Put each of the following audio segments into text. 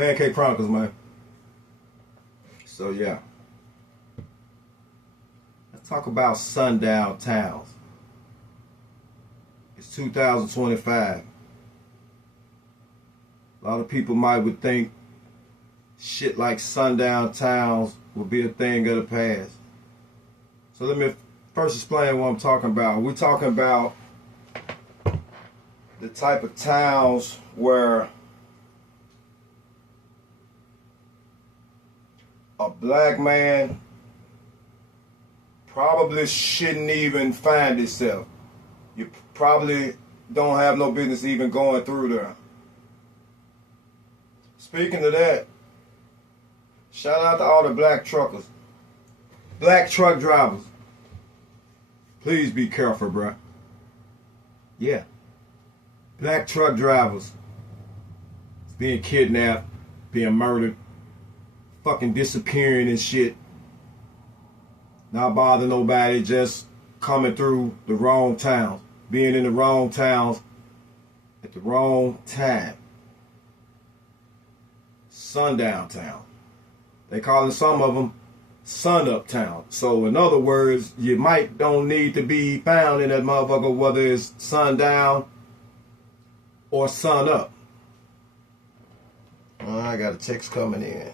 AmeriKKKa's Chronicles, man. So yeah, let's talk about sundown towns. It's 2025. A lot of people would think shit like sundown towns will be a thing of the past. So let me first explain what I'm talking about. We're talking about the type of towns where a black man probably shouldn't even find himself. You probably don't have no business even going through there. Speaking of that, shout out to all the black truckers, black truck drivers. Please be careful, bruh. Yeah. Black truck drivers being kidnapped, being murdered, fucking disappearing and shit. Not bother nobody, just coming through the wrong towns, being in the wrong towns at the wrong time. Sundown town. They calling some of them sun-up town. So in other words, you don't need to be found in that motherfucker, whether it's sundown or sun up. I got a text coming in.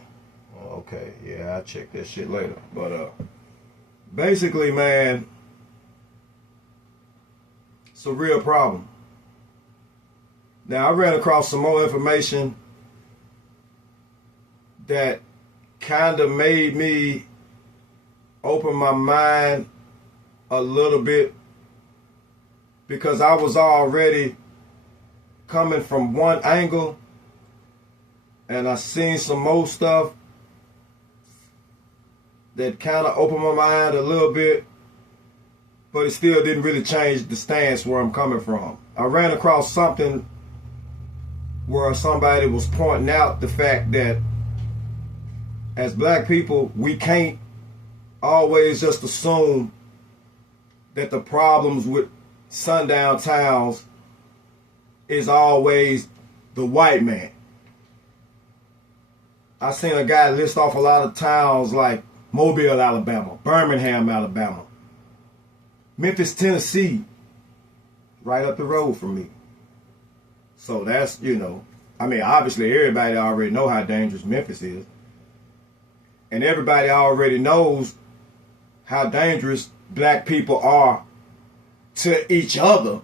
Okay, yeah, I'll check that shit later. But basically, man, it's a real problem. Now, I ran across some more information that kind of made me open my mind a little bit, because I was already coming from one angle, and I seen some more stuff that kind of opened my mind a little bit, but it still didn't really change the stance where I'm coming from. I ran across something where somebody was pointing out the fact that as black people, we can't always just assume that the problems with sundown towns is always the white man. I seen a guy list off a lot of towns like Mobile, Alabama, Birmingham, Alabama, Memphis, Tennessee, right up the road from me. So that's, obviously everybody already know how dangerous Memphis is. And everybody already knows how dangerous black people are to each other.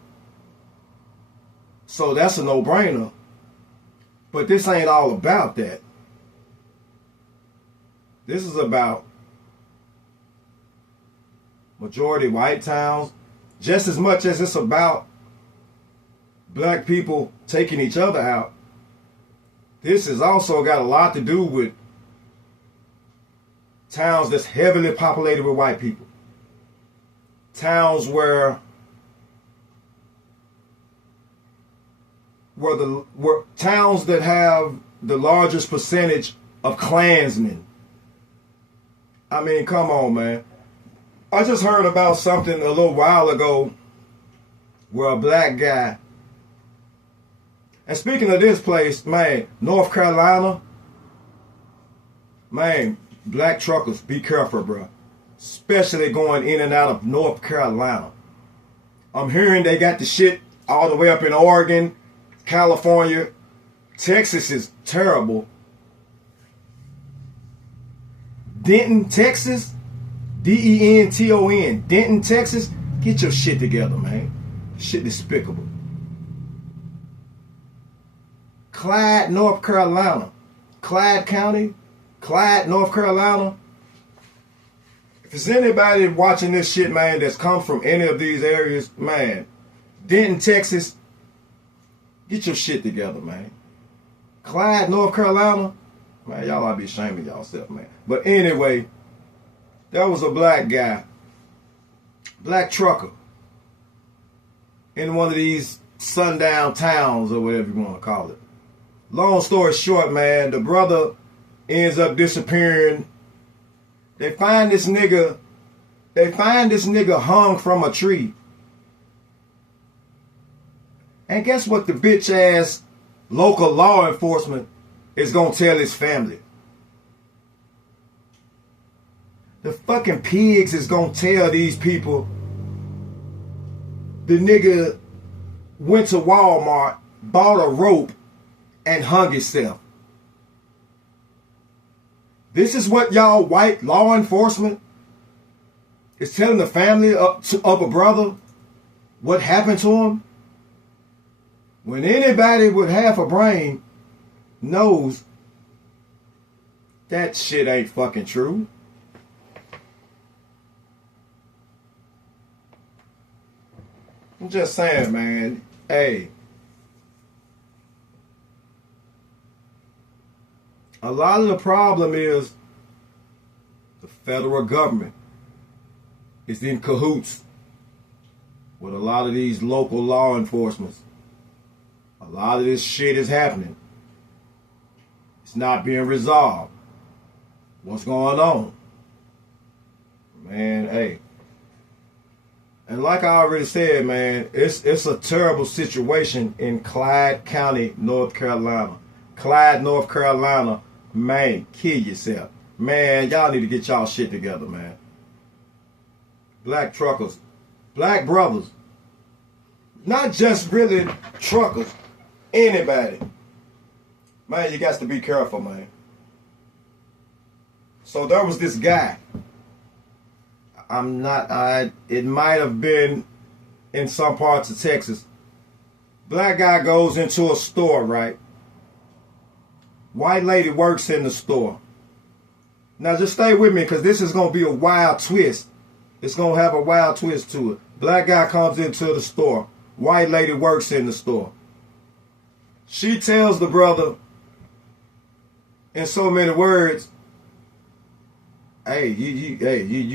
So that's a no-brainer. But this ain't all about that. This is about majority white towns, just as much as it's about black people taking each other out. This has also got a lot to do with towns that's heavily populated with white people. Towns where towns that have the largest percentage of Klansmen. I mean, come on, man. I just heard about something a little while ago where a black guy, and speaking of this place, man, North Carolina, man, black truckers, be careful, bro. Especially going in and out of North Carolina. I'm hearing they got the shit all the way up in Oregon, California. Texas is terrible. Denton, Texas, Denton, Denton, Texas, get your shit together, man. Shit despicable. Clyde, North Carolina, Clyde County, Clyde, North Carolina. If there's anybody watching this shit, man, that's come from any of these areas, man, Denton, Texas, get your shit together, man. Clyde, North Carolina, man, y'all ought to be ashamed of y'allself, man. But anyway, there was a black guy, black trucker, in one of these sundown towns or whatever you want to call it. Long story short, man, the brother ends up disappearing. They find this nigga hung from a tree. And guess what the bitch ass local law enforcement is going to tell his family. The fucking pigs is going to tell these people the nigga went to Walmart, bought a rope, and hung himself. This is what y'all white law enforcement is telling the family of a brother what happened to him? When anybody with half a brain knows that shit ain't fucking true. I'm just saying, man. Hey. A lot of the problem is the federal government is in cahoots with a lot of these local law enforcement. A lot of this shit is happening. It's not being resolved. What's going on? Man, hey. And like I already said, man, it's a terrible situation in Clyde County, North Carolina. Clyde, North Carolina, man, kill yourself. Man, y'all need to get y'all shit together, man. Black truckers, black brothers, not just really truckers, anybody. Man, you got to be careful, man. So there was this guy. It might have been in some parts of Texas. Black guy goes into a store, right? White lady works in the store. Now just stay with me because this is going to be a wild twist. It's going to have a wild twist to it. Black guy comes into the store. White lady works in the store. She tells the brother in so many words, hey, you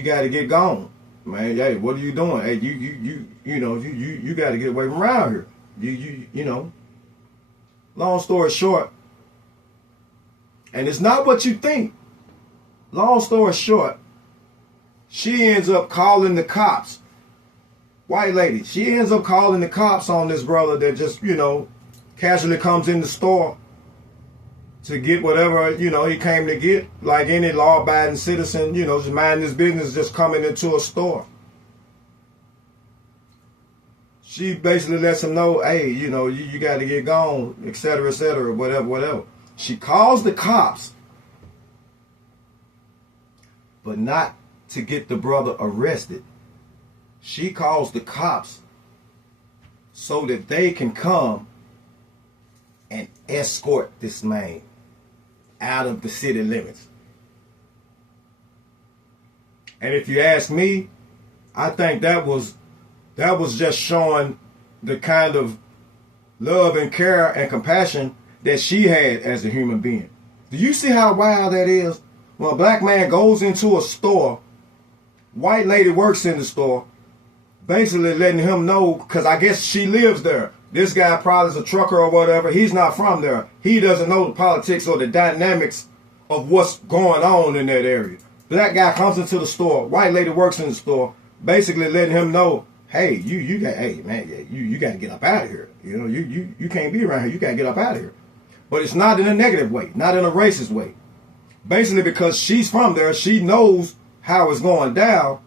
got to get gone, man. Hey, what are you doing? Hey, you got to get away from around here. You know. Long story short, and it's not what you think. Long story short, she ends up calling the cops. White lady, she ends up calling the cops on this brother that just, casually comes in the store to get whatever, he came to get, like any law-abiding citizen, just minding his business, just coming into a store. She basically lets him know, hey, you got to get gone, etc., whatever. She calls the cops, but not to get the brother arrested. She calls the cops so that they can come and escort this man out of the city limits. And if you ask me, I think that was just showing the kind of love and care and compassion that she had as a human being. Do you see how wild that is? When a black man goes into a store, white lady works in the store, basically letting him know, because I guess she lives there. This guy probably is a trucker or whatever. He's not from there. He doesn't know the politics or the dynamics of what's going on in that area. Black guy comes into the store. White lady works in the store, basically letting him know, hey, you got to get up out of here. You can't be around here. You got to get up out of here. But it's not in a negative way, not in a racist way. Basically because she's from there, she knows how it's going down.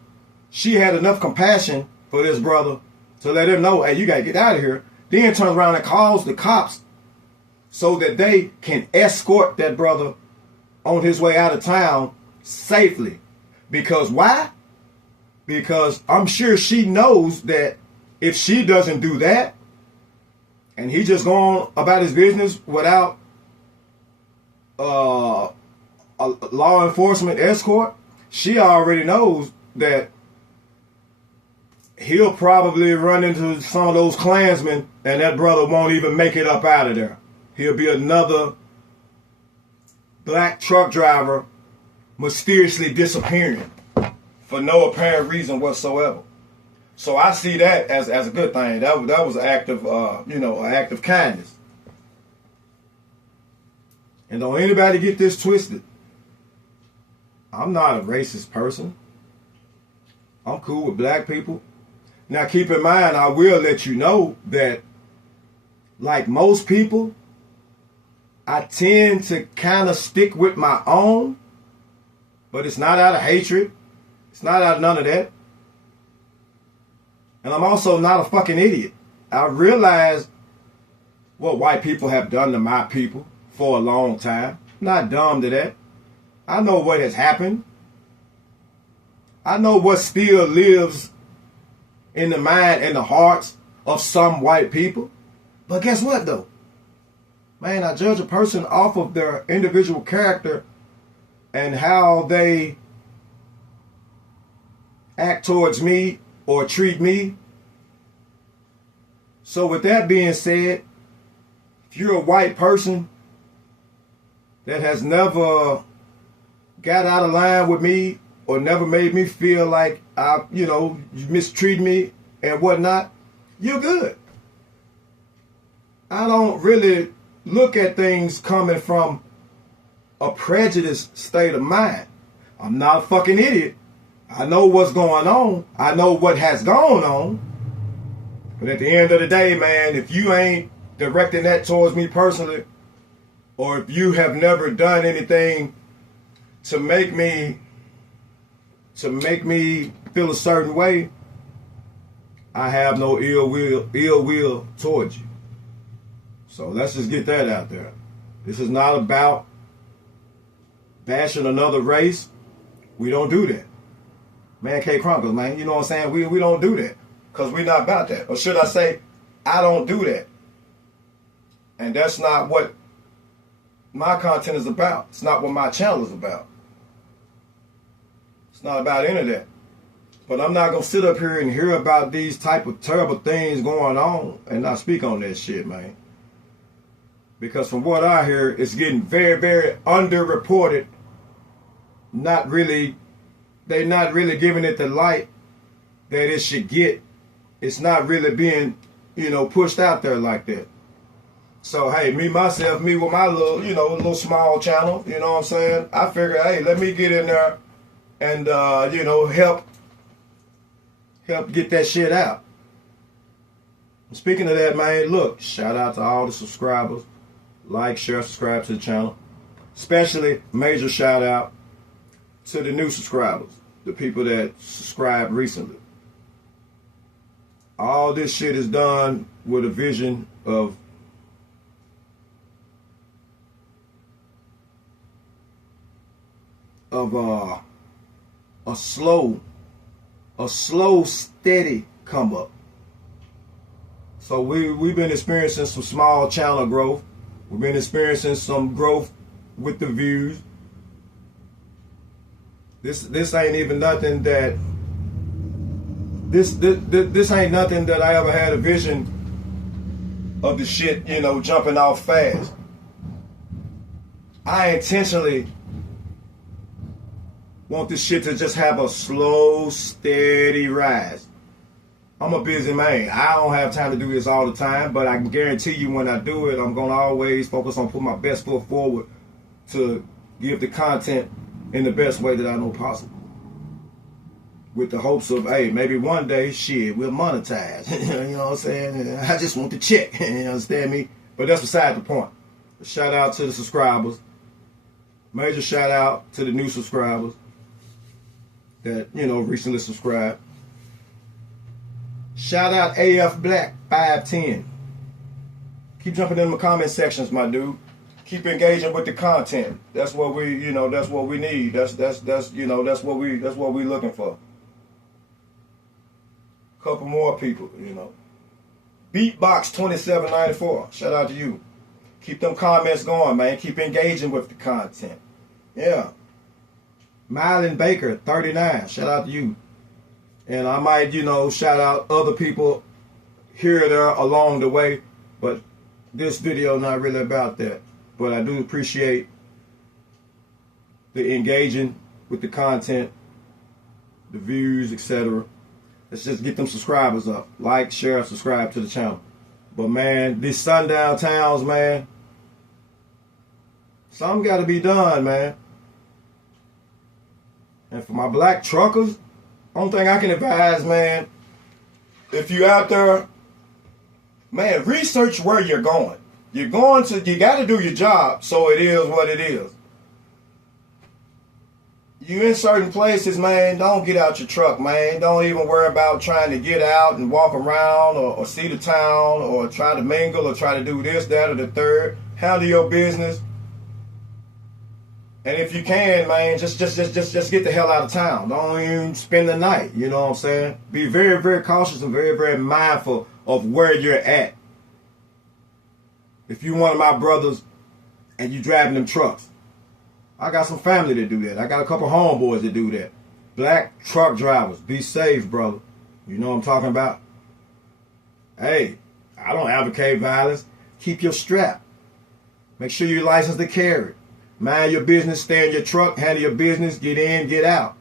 She had enough compassion for this brother to let him know, hey, you got to get out of here. Then turns around and calls the cops so that they can escort that brother on his way out of town safely. Because why? Because I'm sure she knows that if she doesn't do that, and he just going about his business without a law enforcement escort, she already knows that he'll probably run into some of those Klansmen and that brother won't even make it up out of there. He'll be another black truck driver mysteriously disappearing for no apparent reason whatsoever. So I see that as a good thing. That was an act of, an act of kindness. And don't anybody get this twisted. I'm not a racist person. I'm cool with black people. Now keep in mind, I will let you know that, like most people, I tend to kind of stick with my own, but it's not out of hatred. It's not out of none of that. And I'm also not a fucking idiot. I realize what white people have done to my people for a long time. I'm not dumb to that. I know what has happened. I know what still lives in the mind and the hearts of some white people. But guess what, though? Man, I judge a person off of their individual character and how they act towards me or treat me. So with that being said, if you're a white person that has never got out of line with me or never made me feel like you mistreat me and whatnot, you're good. I don't really look at things coming from a prejudiced state of mind. I'm not a fucking idiot. I know what's going on. I know what has gone on. But at the end of the day, man, if you ain't directing that towards me personally, or if you have never done anything to make me feel a certain way, I have no ill will towards you. So let's just get that out there. This is not about bashing another race. We don't do that. Man, K Chronicles, man, you know what I'm saying? We don't do that. Because we're not about that. Or should I say, I don't do that. And that's not what my content is about. It's not what my channel is about. It's not about any of that. But I'm not going to sit up here and hear about these type of terrible things going on and not speak on that shit, man. Because from what I hear, it's getting very, very underreported. They're not really giving it the light that it should get. It's not really being, pushed out there like that. So, hey, me with my little small channel, you know what I'm saying? I figured, hey, let me get in there and, help get that shit out. Speaking of that, man, look, shout out to all the subscribers. Like, share, subscribe to the channel. Especially major shout out to the new subscribers, the people that subscribed recently. All this shit is done with a vision of a slow, steady come up. So we've been experiencing some small channel growth. We've been experiencing some growth with the views. This ain't even nothing that this ain't nothing that I ever had a vision of the shit, jumping off fast. I intentionally want this shit to just have a slow, steady rise. I'm a busy man. I don't have time to do this all the time, but I can guarantee you when I do it, I'm going to always focus on putting my best foot forward to give the content in the best way that I know possible. With the hopes of, hey, maybe one day, shit, we'll monetize. You know what I'm saying? I just want the check. You understand me? But that's beside the point. Shout out to the subscribers. Major shout out to the new subscribers that, recently subscribed. Shout out AF Black 510. Keep jumping in the comment sections, my dude. Keep engaging with the content. That's what we, that's what we need. That's what we looking for. Couple more people, Beatbox 2794. Shout out to you. Keep them comments going, man. Keep engaging with the content. Yeah. Mylan Baker 39. Shout out to you. And I might, shout out other people here or there along the way. But this video not really about that. But I do appreciate the engaging with the content, the views, etc. Let's just get them subscribers up. Like, share, subscribe to the channel. But man, these sundown towns, man, something got to be done, man. And for my black truckers, only thing I can advise, man, if you out there, man, research where you're going. You got to do your job, so it is what it is. You in certain places, man, don't get out your truck, man. Don't even worry about trying to get out and walk around or see the town or try to mingle or try to do this, that, or the third. Handle your business. And if you can, man, just get the hell out of town. Don't even spend the night, you know what I'm saying? Be very, very cautious and very, very mindful of where you're at. If you one of my brothers and you driving them trucks, I got some family that do that. I got a couple homeboys that do that. Black truck drivers, be safe, brother. You know what I'm talking about? Hey, I don't advocate violence. Keep your strap. Make sure you're licensed to carry. Mind your business, stay in your truck, handle your business, get in, get out.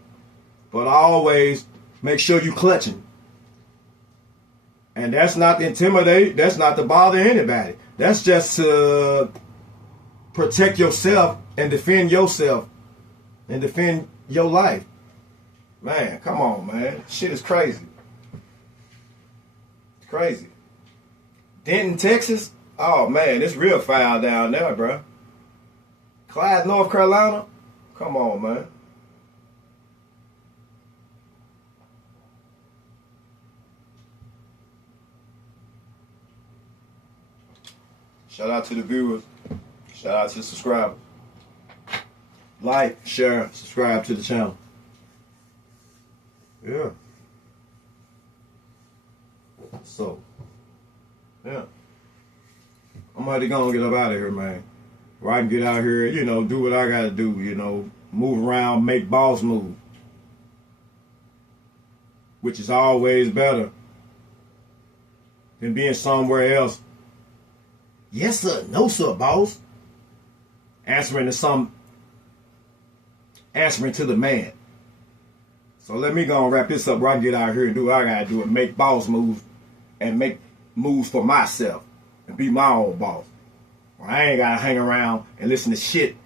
But always make sure you clutching. And that's not to intimidate. That's not to bother anybody. That's just to protect yourself and defend yourself and defend your life. Man, come on, man. Shit is crazy. It's crazy. Denton, Texas? Oh, man, it's real foul down there, bro. Clyde, North Carolina? Come on, man. Shout out to the viewers. Shout out to the subscribers. Like, share, subscribe to the channel. Yeah. So, yeah. I'm already gonna get up out of here, man. Where I can get out here, you know, do what I gotta do, you know, move around, make boss moves. Which is always better than being somewhere else. Yes, sir. No, sir, boss. Answering to the man. So let me go and wrap this up where I can get out here and do what I gotta do and make boss moves and make moves for myself and be my own boss. I ain't gotta hang around and listen to shit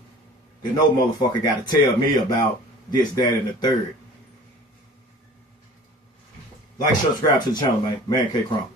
that no motherfucker gotta tell me about this, that, and the third. Like, subscribe to the channel, man. AmeriKKKa's.